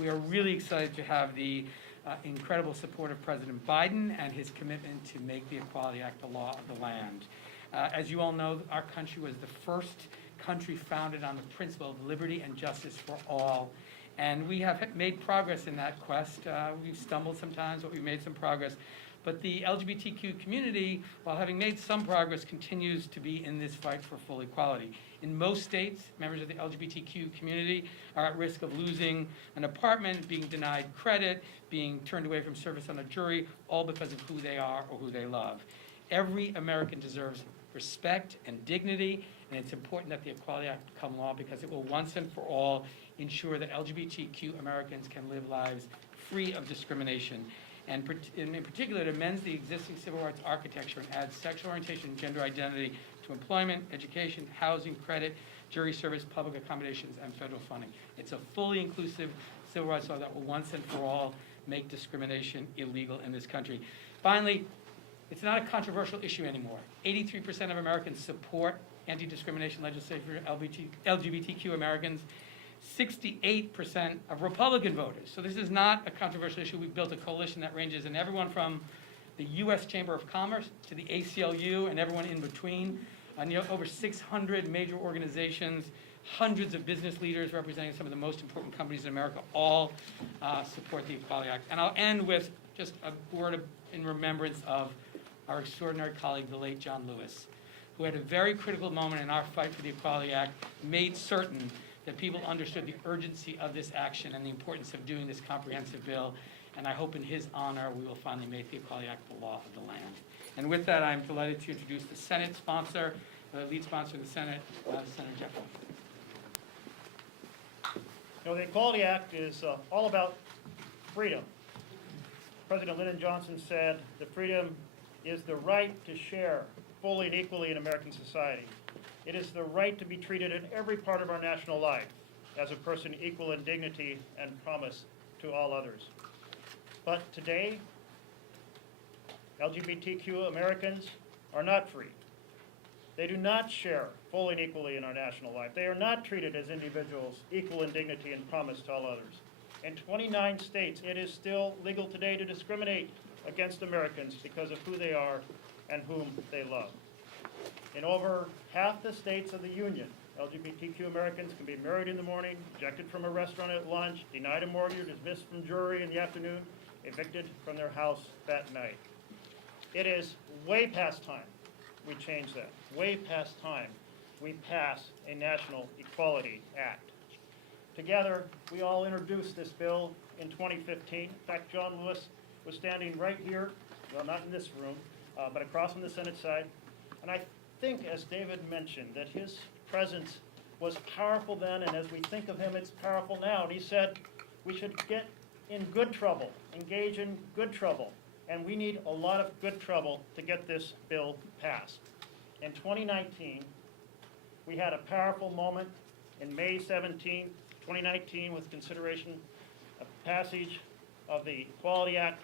We are really excited to have the incredible support of President Biden and his commitment to make the Equality Act the law of the land. As you all know, our country was the first country founded on the principle of liberty and justice for all. And we have made progress in that quest. We've stumbled sometimes, but we've made some progress. But the LGBTQ community, while having made some progress, continues to be in this fight for full equality. In most states, members of the LGBTQ community are at risk of losing an apartment, being denied credit, being turned away from service on a jury, all because of who they are or who they love. Every American deserves respect and dignity, and it's important that the Equality Act become law because it will once and for all ensure that LGBTQ Americans can live lives free of discrimination. And in particular, it amends the existing civil rights architecture and adds sexual orientation and gender identity to employment, education, housing, credit, jury service, public accommodations, and federal funding. It's a fully inclusive civil rights law that will once and for all make discrimination illegal in this country. Finally, it's not a controversial issue anymore. 83% of Americans support anti-discrimination legislation for LGBTQ Americans. 68% of Republican voters. So this is not a controversial issue. We've built a coalition that ranges in everyone from the U.S. Chamber of Commerce to the ACLU and everyone in between. Over 600 major organizations, hundreds of business leaders representing some of the most important companies in America all support the Equality Act. And I'll end with just a word in remembrance of our extraordinary colleague, the late John Lewis, who at a very critical moment in our fight for the Equality Act made certain that people understood the urgency of this action and the importance of doing this comprehensive bill. And I hope in his honor we will finally make the Equality Act the law of the land. And with that, I'm delighted to introduce the Senate sponsor, the lead sponsor of the Senate, Senator Jeff Flake. You know, the Equality Act is all about freedom. President Lyndon Johnson said the freedom is the right to share fully and equally in American society. It is the right to be treated in every part of our national life as a person equal in dignity and promise to all others. But today, LGBTQ Americans are not free. They do not share fully and equally in our national life. They are not treated as individuals equal in dignity and promise to all others. In 29 states, it is still legal today to discriminate against Americans because of who they are and whom they love. In over half the states of the Union, LGBTQ Americans can be married in the morning, ejected from a restaurant at lunch, denied a mortgage, dismissed from jury in the afternoon, evicted from their house that night. It is way past time we change that. Way past time we pass a National Equality Act. Together, we all introduced this bill in 2015. In fact, John Lewis was standing right here, well, not in this room, but across from the Senate side. And I think, as David mentioned, that his presence was powerful then, and as we think of him, it's powerful now. And he said we should get in good trouble, engage in good trouble, and we need a lot of good trouble to get this bill passed. In 2019, we had a powerful moment in May 17, 2019, with consideration of passage of the Equality Act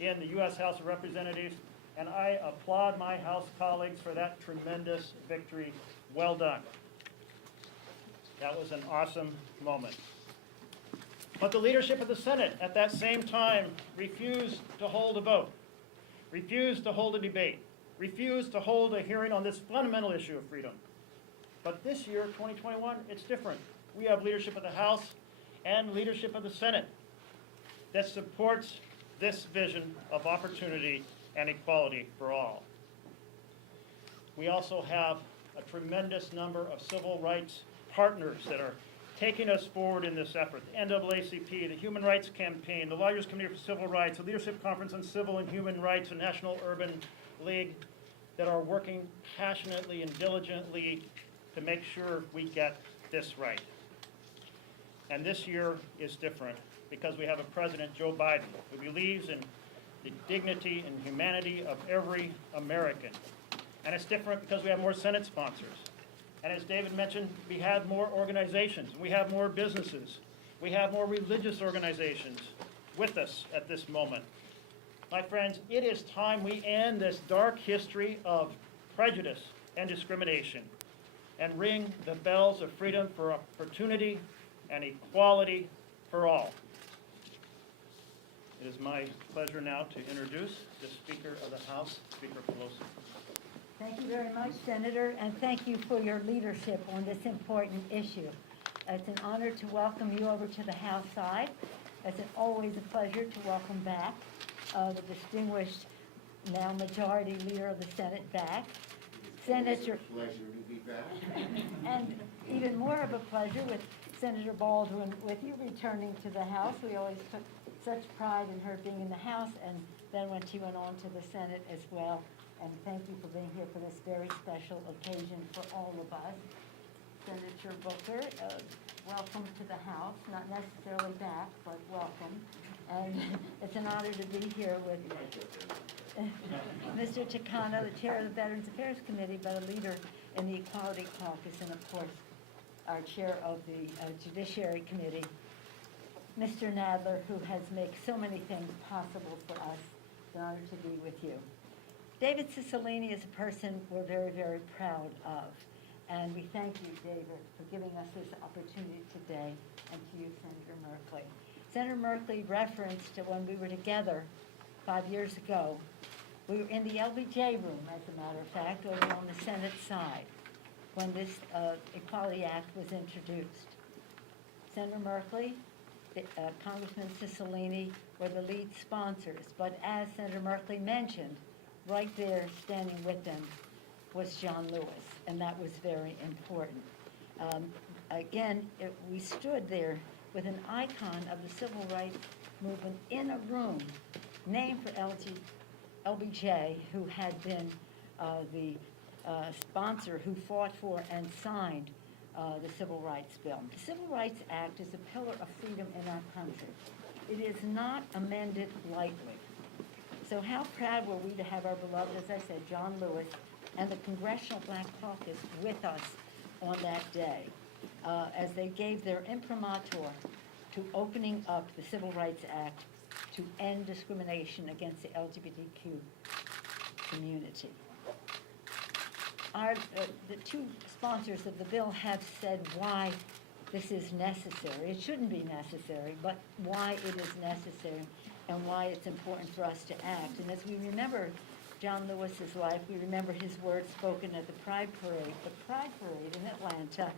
in the U.S. House of Representatives. And I applaud my House colleagues for that tremendous victory. Well done. That was an awesome moment. But the leadership of the Senate at that same time refused to hold a vote, refused to hold a debate, refused to hold a hearing on this fundamental issue of freedom. But this year, 2021, it's different. We have leadership of the House and leadership of the Senate that supports this vision of opportunity and equality for all. We also have a tremendous number of civil rights partners that are taking us forward in this effort. The NAACP, the Human Rights Campaign, the Lawyers Committee for Civil Rights, the Leadership Conference on Civil and Human Rights, and National Urban League that are working passionately and diligently to make sure we get this right. And this year is different because we have a President, Joe Biden, who believes in the dignity and humanity of every American. And it's different because we have more Senate sponsors. And as David mentioned, we have more organizations, we have more businesses, we have more religious organizations with us at this moment. My friends, it is time we end this dark history of prejudice and discrimination and ring the bells of freedom for opportunity and equality for all. It is my pleasure now to introduce the Speaker of the House, Speaker Pelosi. Thank you very much, Senator, and thank you for your leadership on this important issue. It's an honor to welcome you over to the House side. It's always a pleasure to welcome back the distinguished, now Majority Leader of the Senate back. Senator, It's a pleasure to be back. and even more of a pleasure with Senator Baldwin with you returning to the House. We always took such pride in her being in the House, and then when she went on to the Senate as well. And thank you for being here for this very special occasion for all of us. Senator Booker, welcome to the House, not necessarily back, but welcome. And it's an honor to be here with Mr. Takano, the Chair of the Veterans Affairs Committee, but a leader in the Equality Caucus, and of course, our Chair of the Judiciary Committee, Mr. Nadler, who has made so many things possible for us. It's an honor to be with you. David Cicilline is a person we're very, very proud of. And we thank you, David, for giving us this opportunity today, and to you, Senator Merkley. Senator Merkley referenced to when we were together 5 years ago. We were in the LBJ room, as a matter of fact, over on the Senate side, when this Equality Act was introduced. Senator Merkley, Congressman Cicilline were the lead sponsors, but as Senator Merkley mentioned, right there standing with them was John Lewis, and that was very important. Again, we stood there with an icon of the civil rights movement in a room named for LBJ, who had been the sponsor who fought for and signed the Civil Rights Bill. The Civil Rights Act is a pillar of freedom in our country. It is not amended lightly. So how proud were we to have our beloved, as I said, John Lewis and the Congressional Black Caucus with us on that day as they gave their imprimatur to opening up the Civil Rights Act to end discrimination against the LGBTQ community. The two sponsors of the bill have said why this is necessary. It shouldn't be necessary, but why it is necessary and why it's important for us to act. And as we remember John Lewis's life, we remember his words spoken at the Pride Parade in Atlanta,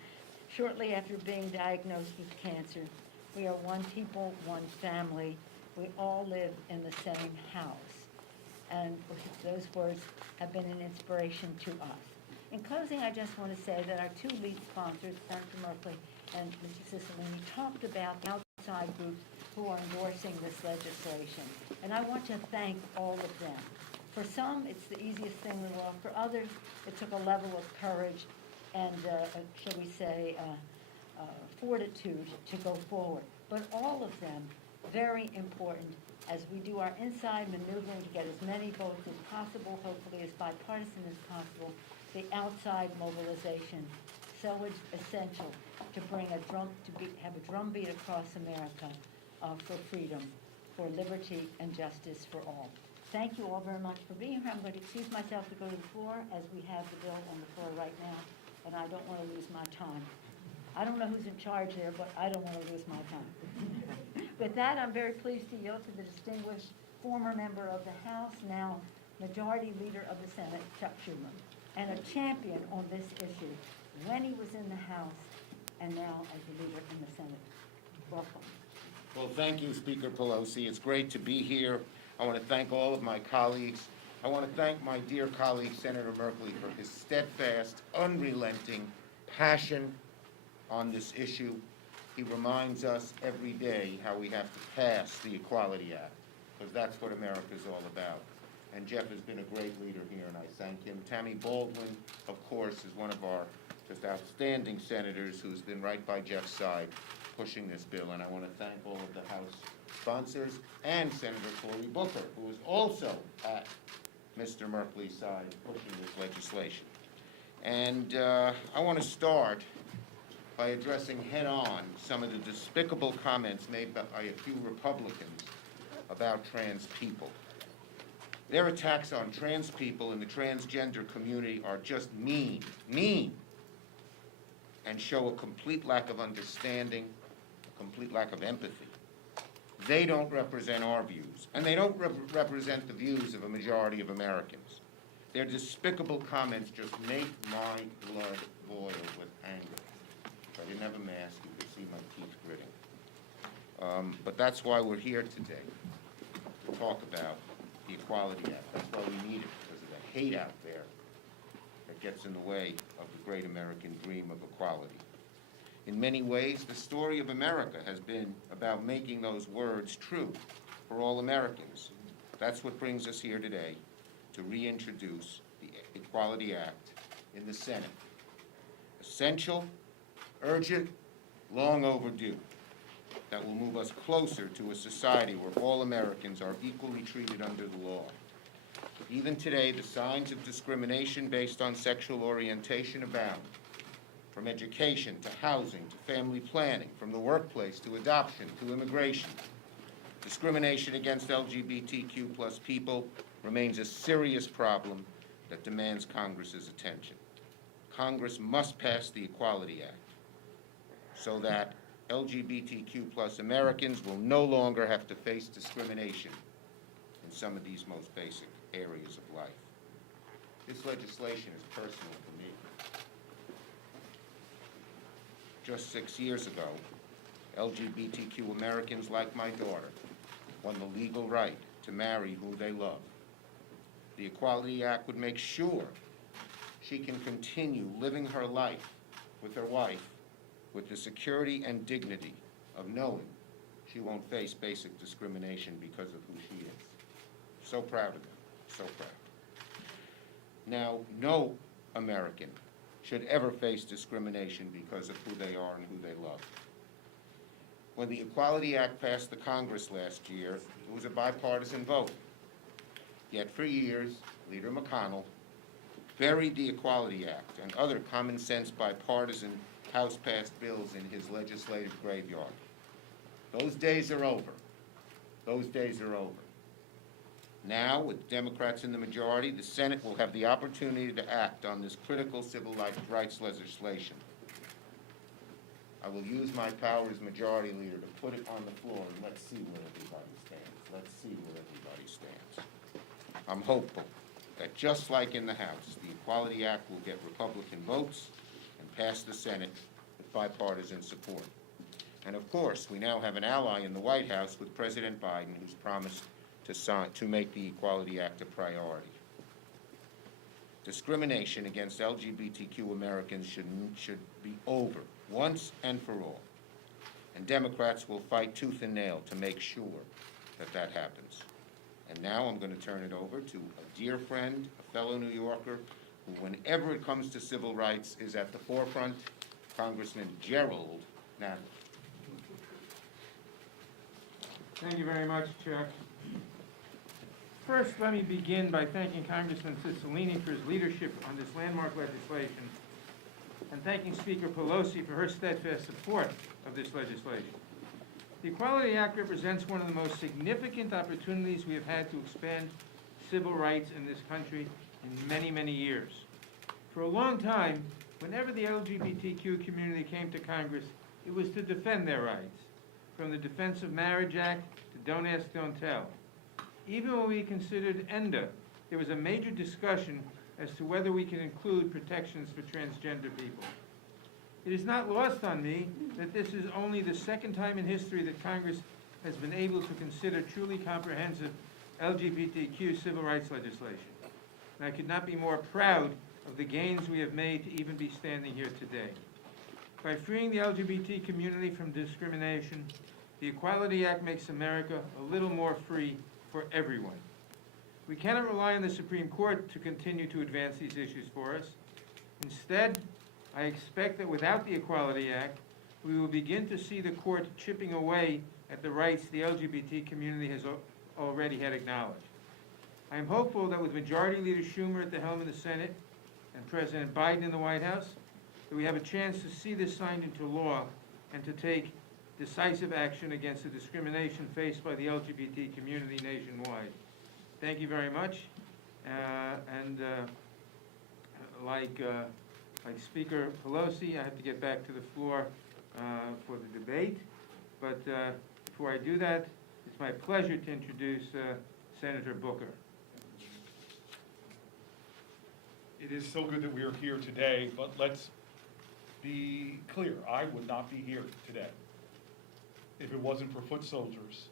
shortly after being diagnosed with cancer. We are one people, one family. We all live in the same house. And those words have been an inspiration to us. In closing, I just want to say that our two lead sponsors, Senator Merkley and Mr. Cicilline, talked about the outside groups who are endorsing this legislation. And I want to thank all of them. For some, it's the easiest thing in the world. For others, it took a level of courage and, shall we say, fortitude to go forward. But all of them, very important as we do our inside maneuvering to get as many votes as possible, hopefully as bipartisan as possible, the outside mobilization, so essential to bring have a drumbeat across America for freedom, for liberty and justice for all. Thank you all very much for being here. I'm going to excuse myself to go to the floor as we have the bill on the floor right now, and I don't want to lose my time. I don't know who's in charge there, but I don't want to lose my time. With that, I'm very pleased to yield to the distinguished former member of the House, now Majority Leader of the Senate, Chuck Schumer, and a champion on this issue when he was in the House and now as a leader in the Senate. Welcome. Well, thank you, Speaker Pelosi. It's great to be here. I want to thank all of my colleagues. I want to thank my dear colleague, Senator Merkley, for his steadfast, unrelenting passion on this issue. He reminds us every day how we have to pass the Equality Act, because that's what America's all about. And Jeff has been a great leader here, and I thank him. Tammy Baldwin, of course, is one of our just outstanding senators who's been right by Jeff's side pushing this bill. And I want to thank all of the House sponsors and Senator Cory Booker, who is also at Mr. Merkley's side pushing this legislation. And I want to start by addressing head-on some of the despicable comments made by a few Republicans about trans people. Their attacks on trans people in the transgender community are just mean, and show a complete lack of understanding, a complete lack of empathy. They don't represent our views, and they don't represent the views of a majority of Americans. Their despicable comments just make my blood boil with anger. If I didn't have a mask, you could see my teeth gritting. But that's why we're here today, to talk about the Equality Act. That's why we need it, because of the hate out there that gets in the way of the great American dream of equality. In many ways, the story of America has been about making those words true for all Americans. That's what brings us here today, to reintroduce the Equality Act in the Senate. Essential, urgent, long overdue, that will move us closer to a society where all Americans are equally treated under the law. Even today, the signs of discrimination based on sexual orientation abound. From education to housing to family planning, from the workplace to adoption to immigration. Discrimination against LGBTQ+ people remains a serious problem that demands Congress's attention. Congress must pass the Equality Act so that LGBTQ+ Americans will no longer have to face discrimination in some of these most basic areas of life. This legislation is personal to me. Just 6 years ago, LGBTQ Americans like my daughter won the legal right to marry who they love. The Equality Act would make sure she can continue living her life with her wife with the security and dignity of knowing she won't face basic discrimination because of who she is. So proud of them, so proud. Now, no American should ever face discrimination because of who they are and who they love. When the Equality Act passed the Congress last year, it was a bipartisan vote. Yet for years, Leader McConnell buried the Equality Act and other common-sense bipartisan House-passed bills in his legislative graveyard. Those days are over. Those days are over. Now, with Democrats in the majority, the Senate will have the opportunity to act on this critical civil rights legislation. I will use my power as majority leader to put it on the floor, and let's see where everybody stands. Let's see where everybody stands. I'm hopeful that just like in the House, the Equality Act will get Republican votes and pass the Senate with bipartisan support. And of course, we now have an ally in the White House with President Biden, who's promised to make the Equality Act a priority. Discrimination against LGBTQ Americans should be over once and for all. And Democrats will fight tooth and nail to make sure that that happens. And now I'm going to turn it over to a dear friend, a fellow New Yorker, who whenever it comes to civil rights is at the forefront, Congressman Gerald Nadler. Thank you very much, Chuck. First, let me begin by thanking Congressman Cicilline for his leadership on this landmark legislation, and thanking Speaker Pelosi for her steadfast support of this legislation. The Equality Act represents one of the most significant opportunities we have had to expand civil rights in this country in many, many years. For a long time, whenever the LGBTQ community came to Congress, it was to defend their rights, from the Defense of Marriage Act to Don't Ask, Don't Tell. Even when we considered ENDA, there was a major discussion as to whether we can include protections for transgender people. It is not lost on me that this is only the second time in history that Congress has been able to consider truly comprehensive LGBTQ civil rights legislation. And I could not be more proud of the gains we have made to even be standing here today. By freeing the LGBT community from discrimination, the Equality Act makes America a little more free for everyone. We cannot rely on the Supreme Court to continue to advance these issues for us. Instead, I expect that without the Equality Act, we will begin to see the court chipping away at the rights the LGBT community has already had acknowledged. I am hopeful that with Majority Leader Schumer at the helm of the Senate and President Biden in the White House, that we have a chance to see this signed into law and to take decisive action against the discrimination faced by the LGBT community nationwide. Thank you very much. Like Speaker Pelosi, I have to get back to the floor for the debate. But before I do that, It's my pleasure to introduce Senator Booker. It is so good that we are here today, but let's be clear, I would not be here today if it wasn't for foot soldiers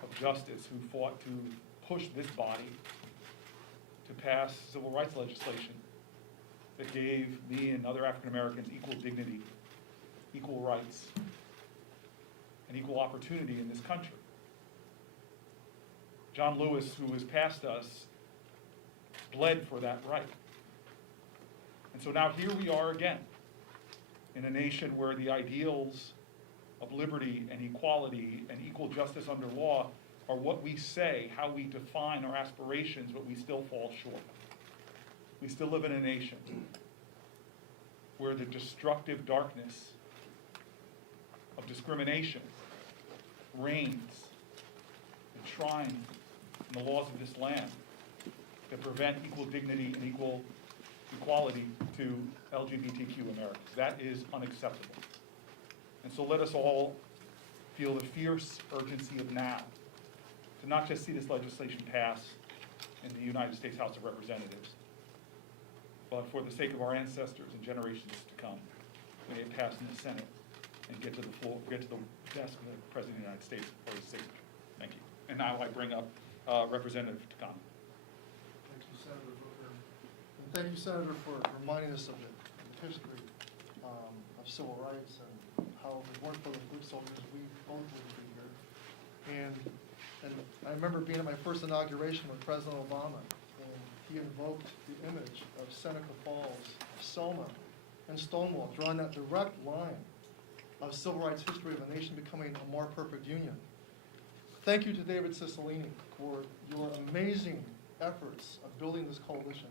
of justice who fought to push this body to pass civil rights legislation that gave me and other African Americans equal dignity, equal rights, and equal opportunity in this country. John Lewis, who has passed us, bled for that right. And so now here we are again, in a nation where the ideals of liberty and equality and equal justice under law are what we say, how we define our aspirations, but we still fall short. We still live in a nation where the destructive darkness of discrimination reigns enshrined in the laws of this land that prevent equal dignity and equal equality to LGBTQ Americans. That is unacceptable. And so let us all feel the fierce urgency of now to not just see this legislation pass in the United States House of Representatives, but for the sake of our ancestors and generations to come, may it pass in the Senate and get to the floor, get to the desk of the President of the United States for his signature. Thank you. And now I bring up Representative Takano. Thank you, Senator Booker. And thank you, Senator, for reminding us of the history of civil rights and how if it weren't for the foot soldiers, we both wouldn't be here. And I remember being at my first inauguration with President Obama, and he invoked the image of Seneca Falls, Selma, and Stonewall, drawing that direct line of civil rights history of a nation becoming a more perfect union. Thank you to David Cicilline for your amazing efforts of building this coalition.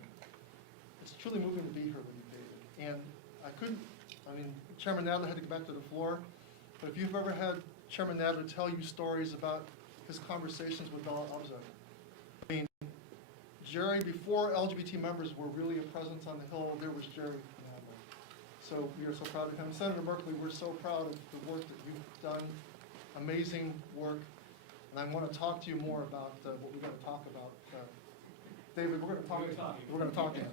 It's truly moving to be here with you, David. And I mean, Chairman Nadler had to go back to the floor, but if you've ever had Chairman Nadler tell you stories about his conversations with Bella Abzug, I mean, Jerry, before LGBT members were really a presence on the Hill, there was Jerry Nadler. So we are so proud of him. Senator Merkley, we're so proud of the work that you've done, amazing work. And I want to talk to you more about what we're going to talk about. David, we're going to talk to you.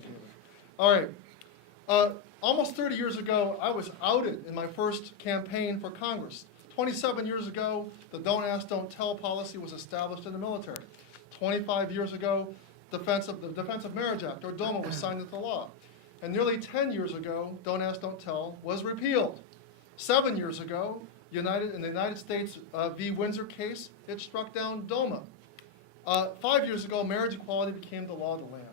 All right. Almost 30 years ago, I was outed in my first campaign for Congress. 27 years ago, the Don't Ask, Don't Tell policy was established in the military. 25 years ago, the Defense of Marriage Act, or DOMA, was signed into law. And nearly 10 years ago, Don't Ask, Don't Tell was repealed. 7 years ago, in the United States v. Windsor case, it struck down DOMA. 5 years ago, marriage equality became the law of the land.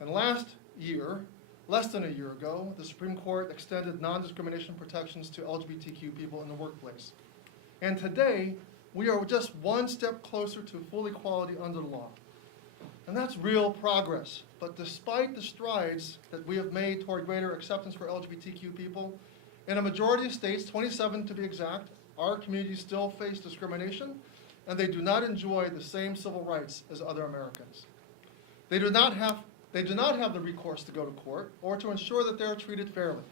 And last year, less than a year ago, the Supreme Court extended non-discrimination protections to LGBTQ people in the workplace. And today, we are just one step closer to full equality under the law. And that's real progress. But despite the strides that we have made toward greater acceptance for LGBTQ people, in a majority of states, 27 to be exact, our communities still face discrimination, and they do not enjoy the same civil rights as other Americans. They do not have the recourse to go to court or to ensure that they are treated fairly.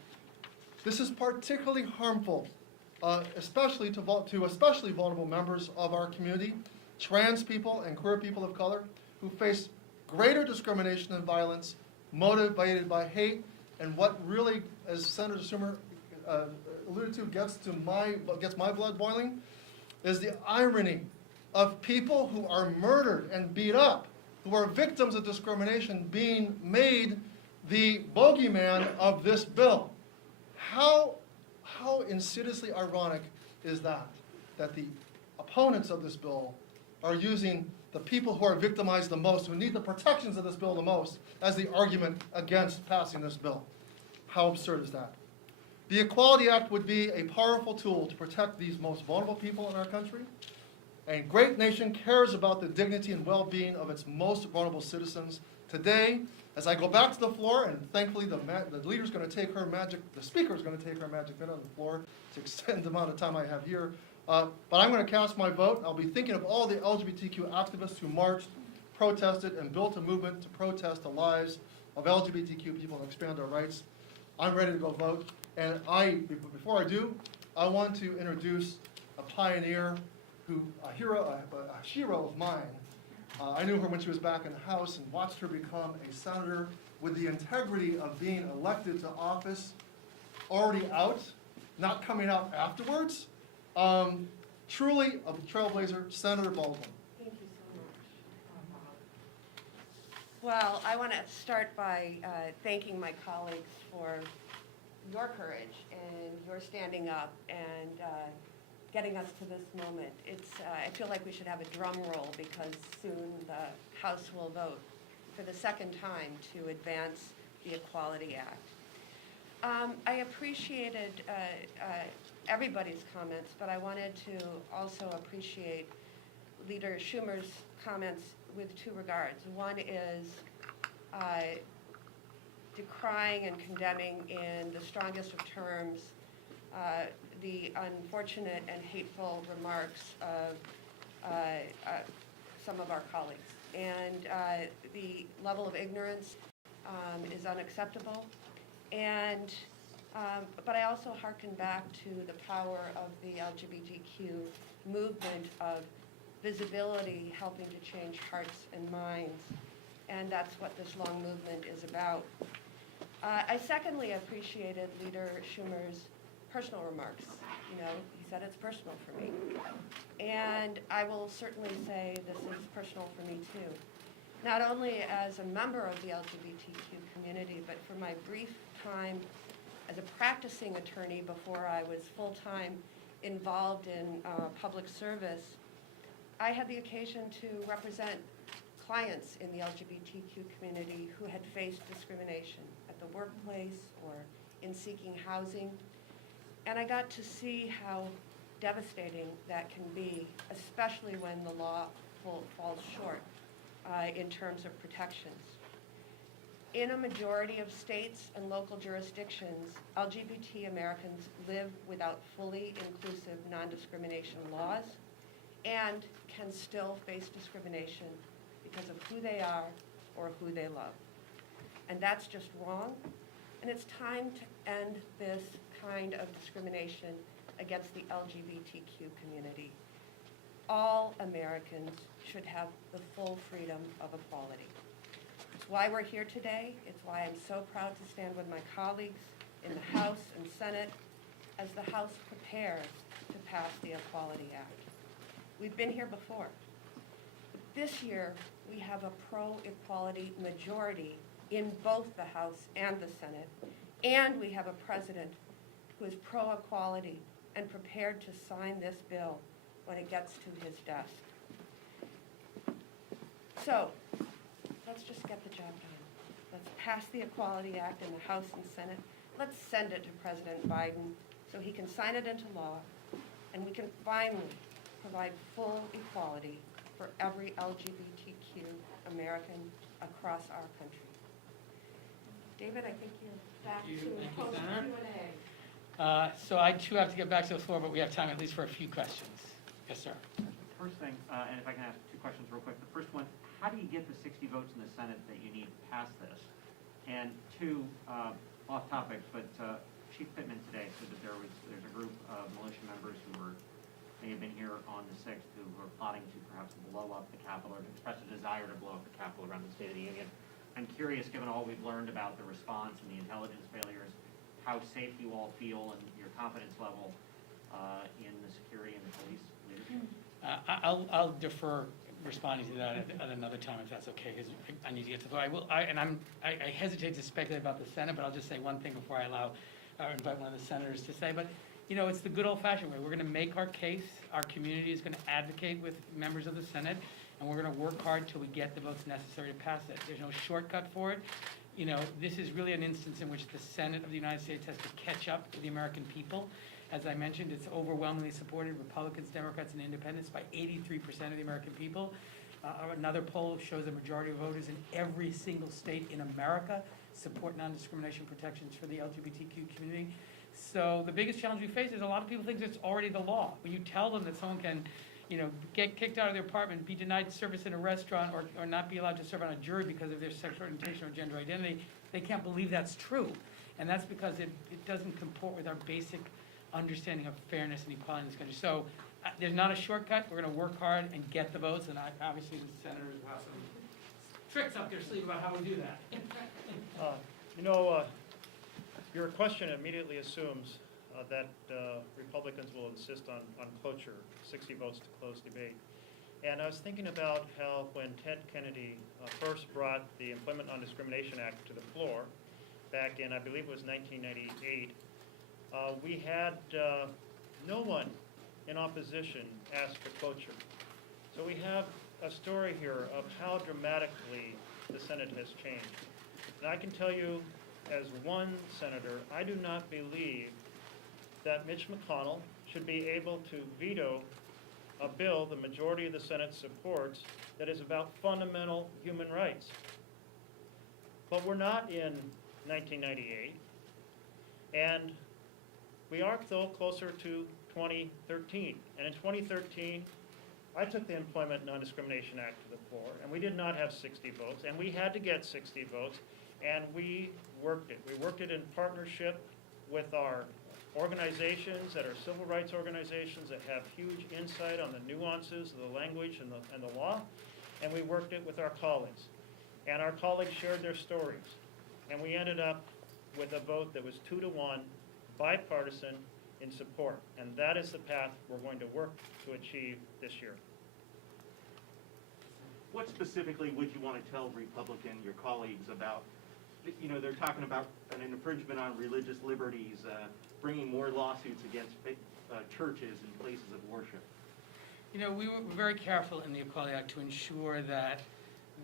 This is particularly harmful, especially to especially vulnerable members of our community, trans people and queer people of color, who face greater discrimination and violence motivated by hate, and what really, as Senator Schumer alluded to, gets my blood boiling, is the irony of people who are murdered and beat up, who are victims of discrimination, being made the bogeyman of this bill. How insidiously ironic is that the opponents of this bill are using the people who are victimized the most, who need the protections of this bill the most, as the argument against passing this bill. How absurd is that? The Equality Act would be a powerful tool to protect these most vulnerable people in our country. A great nation cares about the dignity and well-being of its most vulnerable citizens. Today, as I go back to the floor, and thankfully the leader's going to take her magic, the speaker's going to take her magic minute on the floor to extend the amount of time I have here. But I'm going to cast my vote. I'll be thinking of all the LGBTQ activists who marched, protested, and built a movement to protest the lives of LGBTQ people and expand our rights. I'm ready to go vote. And before I do, I want to introduce a pioneer a hero of mine. I knew her when she was back in the House and watched her become a senator with the integrity of being elected to office, already out, not coming out afterwards. Truly a trailblazer, Senator Baldwin. Thank you so much. Well, I want to start by thanking my colleagues for your courage and your standing up and getting us to this moment. I feel like we should have a drum roll because soon the House will vote for the second time to advance the Equality Act. I appreciated everybody's comments, but I wanted to also appreciate Leader Schumer's comments with two regards. One is decrying and condemning in the strongest of terms the unfortunate and hateful remarks of some of our colleagues. And the level of ignorance is unacceptable. And but I also hearken back to the power of the LGBTQ movement of visibility helping to change hearts and minds. And that's what this long movement is about. I secondly appreciated Leader Schumer's personal remarks. You know, he said it's personal for me. And I will certainly say this is personal for me too. Not only as a member of the LGBTQ community, but for my brief time as a practicing attorney before I was full-time involved in public service, I had the occasion to represent clients in the LGBTQ community who had faced discrimination at the workplace or in seeking housing. And I got to see how devastating that can be, especially when the law falls short in terms of protections. In a majority of states and local jurisdictions, LGBT Americans live without fully inclusive non-discrimination laws and can still face discrimination because of who they are or who they love. And that's just wrong. And it's time to end this kind of discrimination against the LGBTQ community. All Americans should have the full freedom of equality. It's why we're here today. It's why I'm so proud to stand with my colleagues in the House and Senate as the House prepares to pass the Equality Act. We've been here before. This year, we have a pro-equality majority in both the House and the Senate, and we have a president who is pro-equality and prepared to sign this bill when it gets to his desk. So, let's just get the job done. Let's pass the Equality Act in the House and Senate. Let's send it to President Biden so he can sign it into law, and we can finally provide full equality for every LGBTQ American across our country. David, I think you're back Thank you. to Thank you, post Senator. Q&A. So I too have to get back to the floor, but we have time at least for a few questions. Yes, sir. First thing, and if I can ask two questions real quick. The first one, how do you get the 60 votes in the Senate that you need to pass this? And two, off topic, but Chief Pittman today said that there's a group of militia members who may have been here on the 6th who were plotting to perhaps blow up the Capitol or express a desire to blow up the Capitol around the State of the Union. I'm curious, given all we've learned about the response and the intelligence failures, how safe you all feel and your confidence level in the security and the police leadership? I'll defer responding to that at another time, if that's okay, because I need to get to the floor. I hesitate to speculate about the Senate, but I'll just say one thing before I invite one of the senators to say. But you know, it's the good old-fashioned way. We're going to make our case. Our community is going to advocate with members of the Senate, and we're going to work hard till we get the votes necessary to pass it. There's no shortcut for it. You know, this is really an instance in which the Senate of the United States has to catch up to the American people. As I mentioned, it's overwhelmingly supported, Republicans, Democrats, and Independents, by 83% of the American people. Another poll shows a majority of voters in every single state in America support non-discrimination protections for the LGBTQ community. So the biggest challenge we face is a lot of people think it's already the law. When you tell them that someone can, you know, get kicked out of their apartment, be denied service in a restaurant, or not be allowed to serve on a jury because of their sexual orientation or gender identity, they can't believe that's true. And that's because it doesn't comport with our basic understanding of fairness and equality in this country. So there's not a shortcut. We're going to work hard and get the votes, and obviously the senators will have some tricks up their sleeve about how we do that. Your question immediately assumes that Republicans will insist on cloture, 60 votes to close debate. And I was thinking about how when Ted Kennedy first brought the Employment Non-Discrimination Act to the floor, back in, I believe it was 1998, we had no one in opposition ask for cloture. So we have a story here of how dramatically the Senate has changed. And I can tell you, as one senator, I do not believe that Mitch McConnell should be able to veto a bill the majority of the Senate supports that is about fundamental human rights. But we're not in 1998, and we are though closer to 2013. And in 2013, I took the Employment Non-Discrimination Act to the floor, and we did not have 60 votes, and we had to get 60 votes, and we worked it. We worked it in partnership with our organizations that are civil rights organizations that have huge insight on the nuances of the language and the law, and we worked it with our colleagues. And our colleagues shared their stories, and we ended up with a vote that was 2-1, bipartisan, in support. And that is the path we're going to work to achieve this year. What specifically would you want to tell your colleagues about? You know, they're talking about an infringement on religious liberties, bringing more lawsuits against churches and places of worship. You know, we were very careful in the Equality Act to ensure that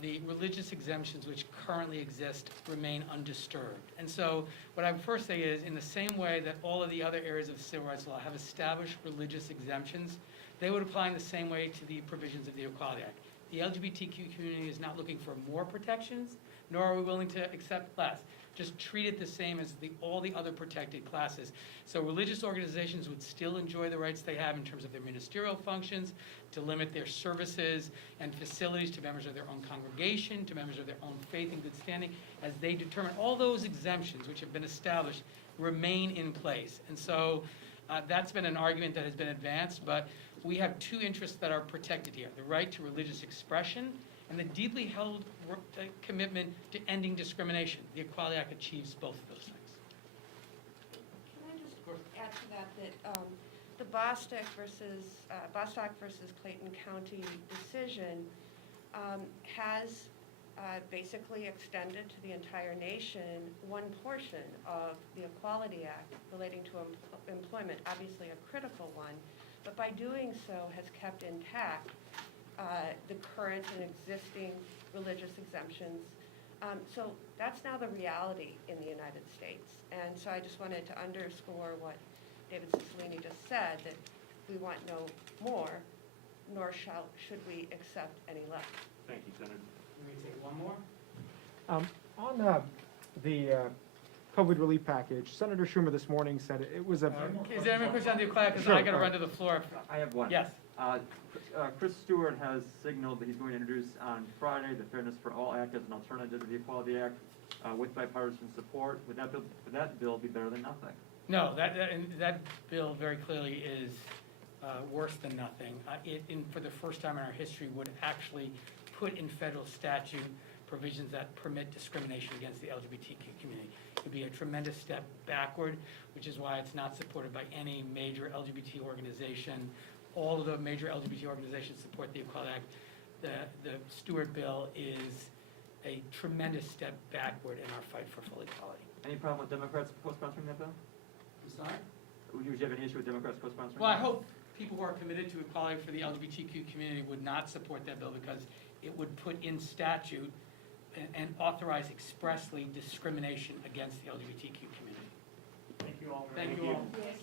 the religious exemptions which currently exist remain undisturbed. And so what I would first say is, in the same way that all of the other areas of civil rights law have established religious exemptions, they would apply in the same way to the provisions of the Equality Act. The LGBTQ community is not looking for more protections, nor are we willing to accept less. Just treat it the same as all the other protected classes. So religious organizations would still enjoy the rights they have in terms of their ministerial functions, to limit their services and facilities to members of their own congregation, to members of their own faith in good standing, as they determine. All those exemptions which have been established remain in place. And so that's been an argument that has been advanced, but we have two interests that are protected here: the right to religious expression and the deeply held commitment to ending discrimination. The Equality Act achieves both of those things. Can I just add to that the Bostock versus Clayton County decision has basically extended to the entire nation one portion of the Equality Act relating to employment, obviously a critical one, but by doing so has kept intact the current and existing religious exemptions. So that's now the reality in the United States. And so I just wanted to underscore what David Cicilline just said, that we want no more, nor should we accept any less. Thank you, Senator. Let me take one more. On the COVID relief package, Senator Schumer this morning said it was a... Is there any question on the Equality Act? Because Sure, I got to all run right. to the floor. I have one. Yes. Chris Stewart has signaled that he's going to introduce on Friday the Fairness for All Act as an alternative to the Equality Act with bipartisan support. Would that bill be better than nothing? No, that bill very clearly is worse than nothing. For the first time in our history, would actually put in federal statute provisions that permit discrimination against the LGBTQ community. It would be a tremendous step backward, which is why it's not supported by any major LGBT organization. All of the major LGBT organizations support the Equality Act. The Stewart bill is a tremendous step backward in our fight for full equality. Any problem with Democrats co-sponsoring that bill? I'm sorry? Would you have any issue with Democrats co-sponsoring? Well, I that? hope people who are committed to equality for the LGBTQ community would not support that bill, because it would put in statute and authorize expressly discrimination against the LGBTQ community. Thank you all. Thank you all. Yes.